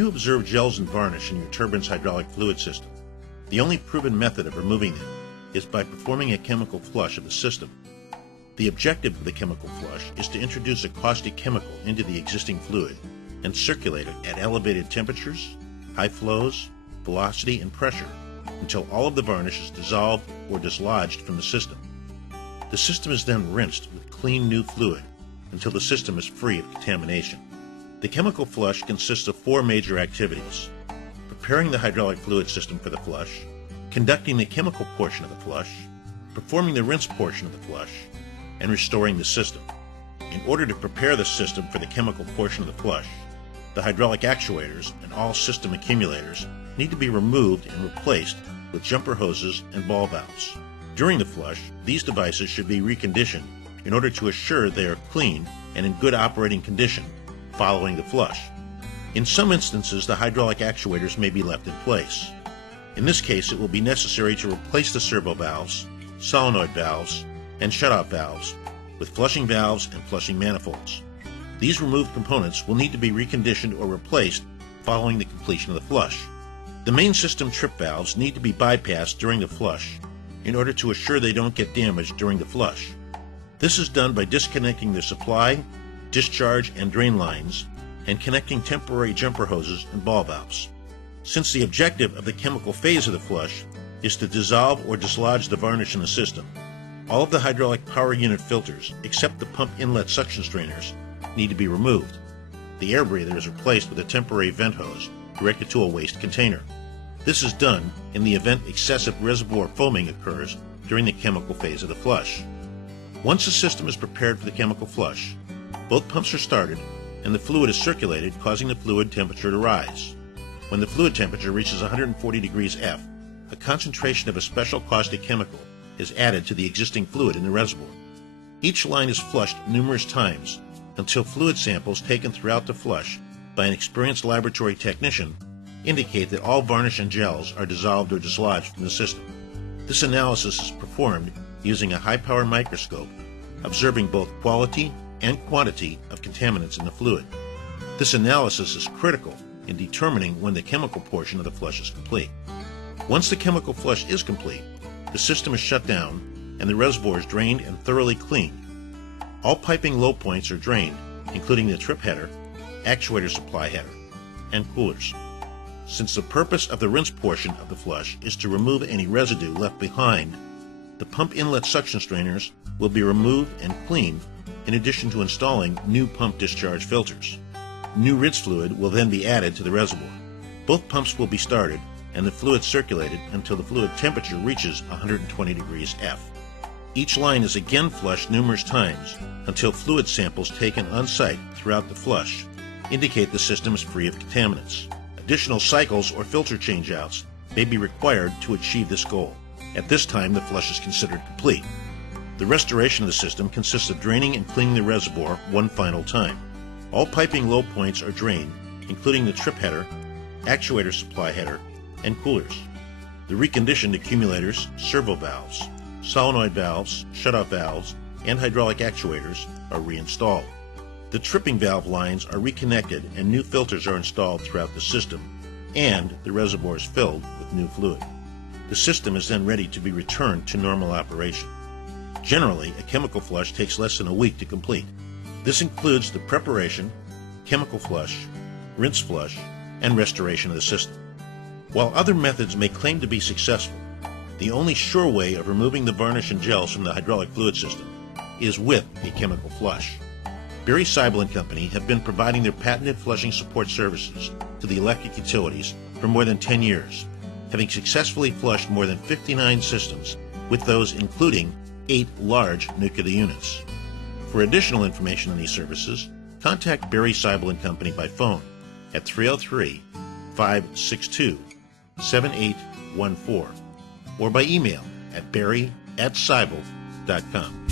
you observe gels and varnish in your turbine's hydraulic fluid system, the only proven method of removing them is by performing a chemical flush of the system. The objective of the chemical flush is to introduce a caustic chemical into the existing fluid and circulate it at elevated temperatures, high flows, velocity, and pressure until all of the varnish is dissolved or dislodged from the system. The system is then rinsed with clean new fluid until the system is free of contamination. The chemical flush consists of 4 major activities: preparing the hydraulic fluid system for the flush, conducting the chemical portion of the flush, performing the rinse portion of the flush, and restoring the system. In order to prepare the system for the chemical portion of the flush, the hydraulic actuators and all system accumulators need to be removed and replaced with jumper hoses and ball valves. During the flush, these devices should be reconditioned in order to assure they are clean and in good operating condition following the flush. In some instances, the hydraulic actuators may be left in place. In this case, it will be necessary to replace the servo valves, solenoid valves, and shutoff valves with flushing valves and flushing manifolds. These removed components will need to be reconditioned or replaced following the completion of the flush. The main system trip valves need to be bypassed during the flush in order to assure they don't get damaged during the flush. This is done by disconnecting the supply, discharge, and drain lines and connecting temporary jumper hoses and ball valves. Since the objective of the chemical phase of the flush is to dissolve or dislodge the varnish in the system, all of the hydraulic power unit filters, except the pump inlet suction strainers, need to be removed. The air breather is replaced with a temporary vent hose directed to a waste container. This is done in the event excessive reservoir foaming occurs during the chemical phase of the flush. Once the system is prepared for the chemical flush, both pumps are started and the fluid is circulated, causing the fluid temperature to rise. When the fluid temperature reaches 140 degrees F, a concentration of a special caustic chemical is added to the existing fluid in the reservoir. Each line is flushed numerous times until fluid samples taken throughout the flush by an experienced laboratory technician indicate that all varnish and gels are dissolved or dislodged from the system. This analysis is performed using a high-power microscope, observing both quality and quantity of contaminants in the fluid. This analysis is critical in determining when the chemical portion of the flush is complete. Once the chemical flush is complete, the system is shut down and the reservoir is drained and thoroughly cleaned. All piping low points are drained, including the trip header, actuator supply header, and coolers. Since the purpose of the rinse portion of the flush is to remove any residue left behind, the pump inlet suction strainers will be removed and cleaned in addition to installing new pump discharge filters. New rinse fluid will then be added to the reservoir. Both pumps will be started and the fluid circulated until the fluid temperature reaches 120 degrees F. Each line is again flushed numerous times until fluid samples taken on site throughout the flush indicate the system is free of contaminants. Additional cycles or filter changeouts may be required to achieve this goal. At this time, the flush is considered complete. The restoration of the system consists of draining and cleaning the reservoir one final time. All piping low points are drained, including the trip header, actuator supply header, and coolers. The reconditioned accumulators, servo valves, solenoid valves, shutoff valves, and hydraulic actuators are reinstalled. The tripping valve lines are reconnected and new filters are installed throughout the system, and the reservoir is filled with new fluid. The system is then ready to be returned to normal operation. Generally, a chemical flush takes less than a week to complete. This includes the preparation, chemical flush, rinse flush, and restoration of the system. While other methods may claim to be successful, the only sure way of removing the varnish and gels from the hydraulic fluid system is with a chemical flush. Bio-Syn Company have been providing their patented flushing support services to the electric utilities for more than 10 years, having successfully flushed more than 59 systems, with those including 8 large nuclear units. For additional information on these services, contact Bio-Syn Company by phone at 303-562-7814 or by email at barry@seibel.com.